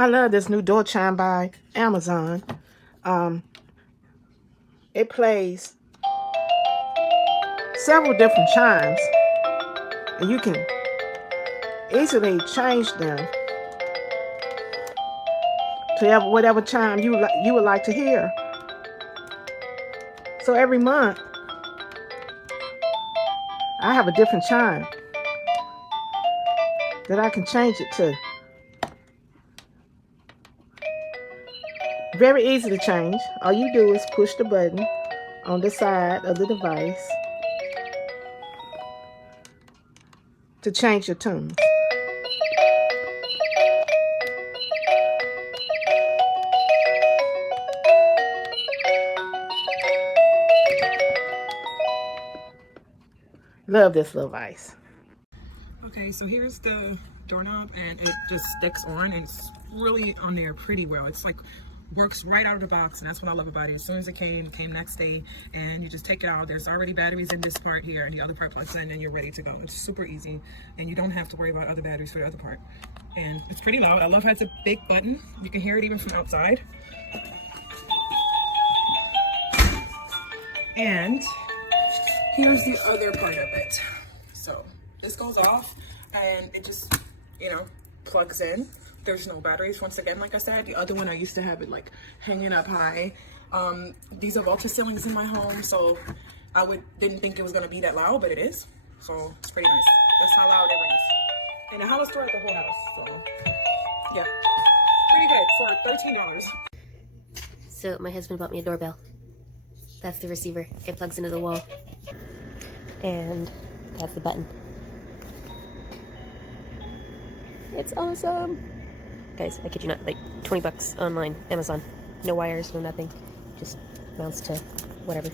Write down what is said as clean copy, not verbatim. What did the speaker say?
I love this new door chime by Amazon. It plays several different chimes, and you can easily change them to whatever chime you would like to hear. So every month, I have a different chime that I can change it to. Very easy to change. All you do is push the button on the side of the device to change your tunes. Love this little device. Okay, so here's the doorknob, and it just sticks on, and it's really on there pretty well. It's like works right out of the box, and that's what I love about it. As soon as it came next day, and you just take it out. There's already batteries in this part here, and the other part plugs in, and you're ready to go. It's super easy, and you don't have to worry about other batteries for the other part. And it's pretty loud. I love how it's a big button. You can hear it even from outside. And here's the other part of it. So this goes off, and it just, you know, plugs in. There's no batteries, once again, like I said. The other one, I used to have it like hanging up high. These are vaulted ceilings in my home, so I didn't think it was gonna be that loud, but it is. So it's pretty nice. That's how loud it rings. And the house throughout the whole house, so yeah. Pretty good for $13. So my husband bought me a doorbell. That's the receiver. It plugs into the wall. And that's the button. It's awesome. Guys, I kid you not, like 20 bucks online, Amazon. No wires, no nothing. Just mounts to whatever.